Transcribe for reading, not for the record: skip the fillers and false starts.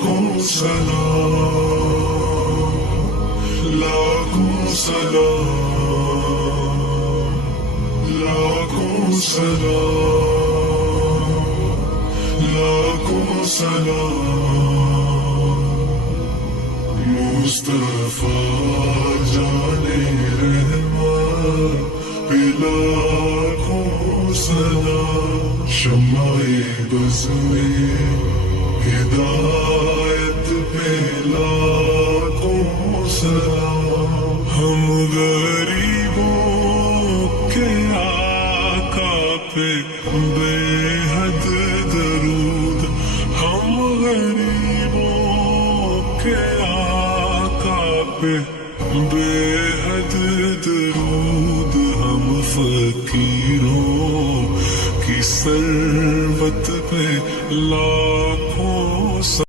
لاکھوں سلام، لاکھوں سلام، لاکھوں سلام، لاکھوں سلام، مصطفیٰ جانے رحمت پہ لاکھوں سلام، شمع بز میں ہدایت پہ لاکھوں سلام، ہم غریبوں کے آقا پہ بے حد درود، ہم غریبوں کے آقا پہ بے حد درود، ہم فقیروں کی ثروت پہ لاکھوں